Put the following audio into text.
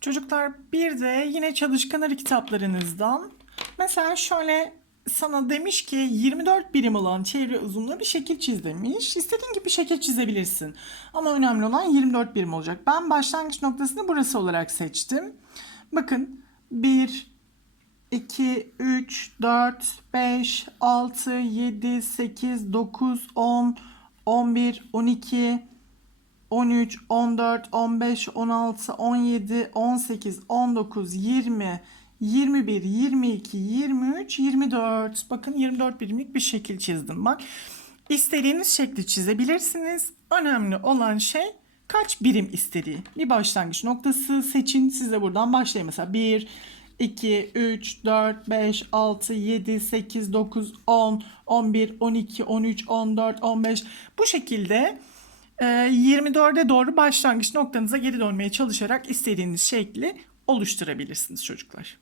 Çocuklar bir de yine çalışkan arı kitaplarınızdan mesela şöyle sana demiş ki 24 birim olan çevre uzunluğu bir şekil çiz demiş. İstediğin gibi şekil çizebilirsin. Ama önemli olan 24 birim olacak. Ben başlangıç noktasını burası olarak seçtim. Bakın 1, 2, 3, 4, 5, 6, 7, 8, 9, 10, 11, 12, 13, 14, 15, 16, 17, 18, 19, 20, 21, 22, 23, 24. Bakın 24 birimlik bir şekil çizdim bak. İstediğiniz şekli çizebilirsiniz. Önemli olan şey kaç birim istediği. Bir başlangıç noktası seçin. Siz de buradan başlayın. Mesela 1, 2, 3, 4, 5, 6, 7, 8, 9, 10, 11, 12, 13, 14, 15. Bu şekilde 24'e doğru başlangıç noktanıza geri dönmeye çalışarak istediğiniz şekli oluşturabilirsiniz çocuklar.